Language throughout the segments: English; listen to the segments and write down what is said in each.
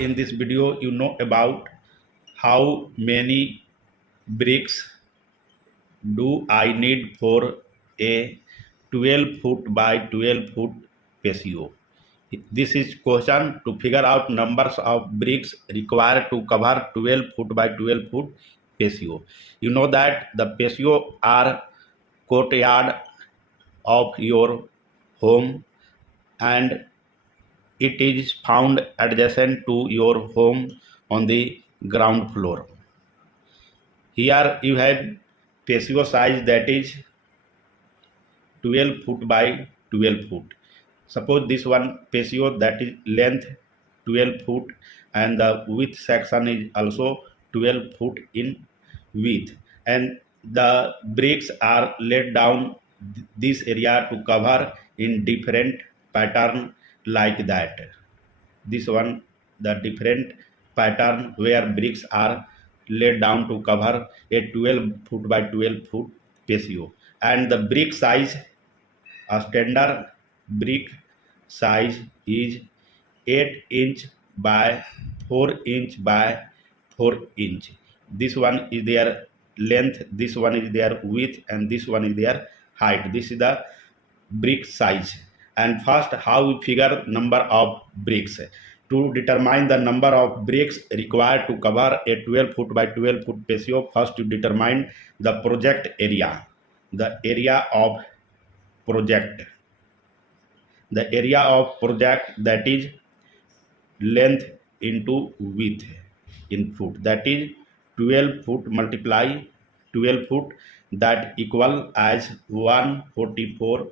Today in this video you know about how many bricks do I need for a 12 foot by 12 foot patio. This is question to figure out numbers of bricks required to cover 12 foot by 12 foot patio. You know that the patio are courtyard of your home and it is found adjacent to your home on the ground floor. Here you have patio size that is 12 foot by 12 foot. Suppose this one patio that is length 12 foot and the width section is also 12 foot in width, and the bricks are laid down this area to cover in different pattern like that. This one the different pattern where bricks are laid down to cover a 12 foot by 12 foot patio, and the brick size, a standard brick size is 8 inch by 4 inch by 4 inch. This one is their length, this one is their width, and this one is their height. This is the brick size. And first, how we figure number of bricks? To determine the number of bricks required to cover a 12 foot by 12 foot patio, first you determine the project area. The area of project. The area of project, that is length into width in foot, that is 12 foot multiply 12 foot, that equal as 144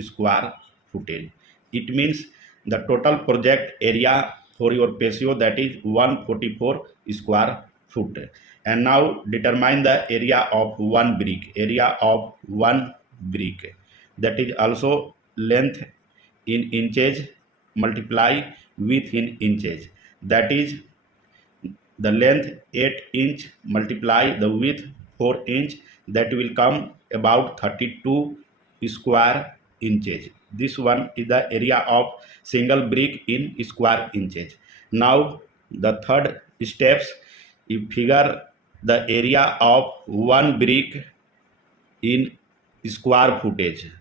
square footage. It means the total project area for your patio, that is 144 square foot. And now determine the area of one brick. Area of one brick, that is also length in inches multiply width in inches, that is the length 8 inch multiply the width 4 inch, that will come about 32 square inches. This one is the area of single brick in square inches. Now the third steps, you figure the area of one brick in square footage.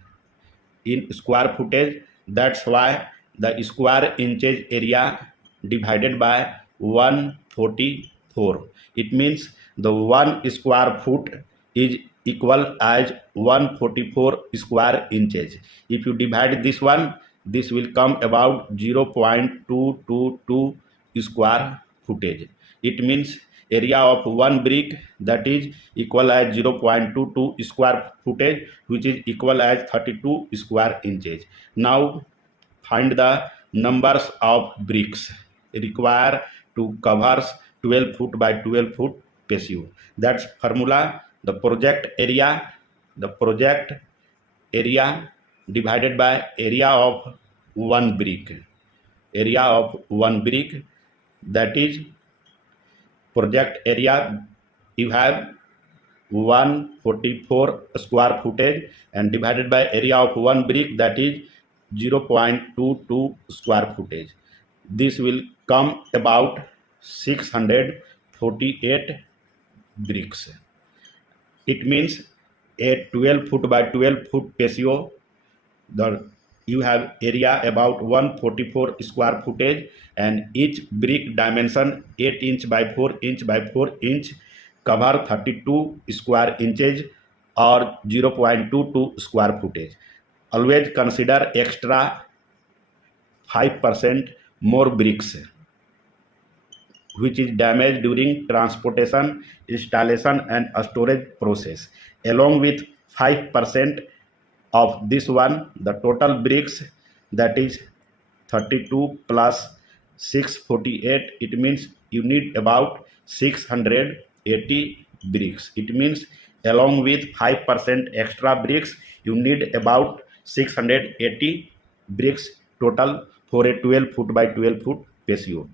In square footage, that's why the square inches area divided by 144. It means the 1 square foot is equal as 144 square inches. If you divide this one, this will come about 0.222 square footage. It means area of one brick, that is equal as 0.22 square footage, which is equal as 32 square inches. Now find the numbers of bricks required to cover 12 foot by 12 foot patio. That's formula. The project area divided by area of one brick. Area of one brick, that is project area, you have 144 square footage, and divided by area of one brick, that is 0.22 square footage. This will come about 648 bricks. It means a 12 foot by 12 foot patio, you have area about 144 square footage, and each brick dimension 8 inch by 4 inch by 4 inch, cover 32 square inches or 0.22 square footage. Always consider extra 5% more bricks which is damaged during transportation, installation and storage process. Along with 5% of this one, the total bricks, that is 32 plus 648, it means you need about 680 bricks. It means along with 5% extra bricks, you need about 680 bricks total for a 12 foot by 12 foot patio.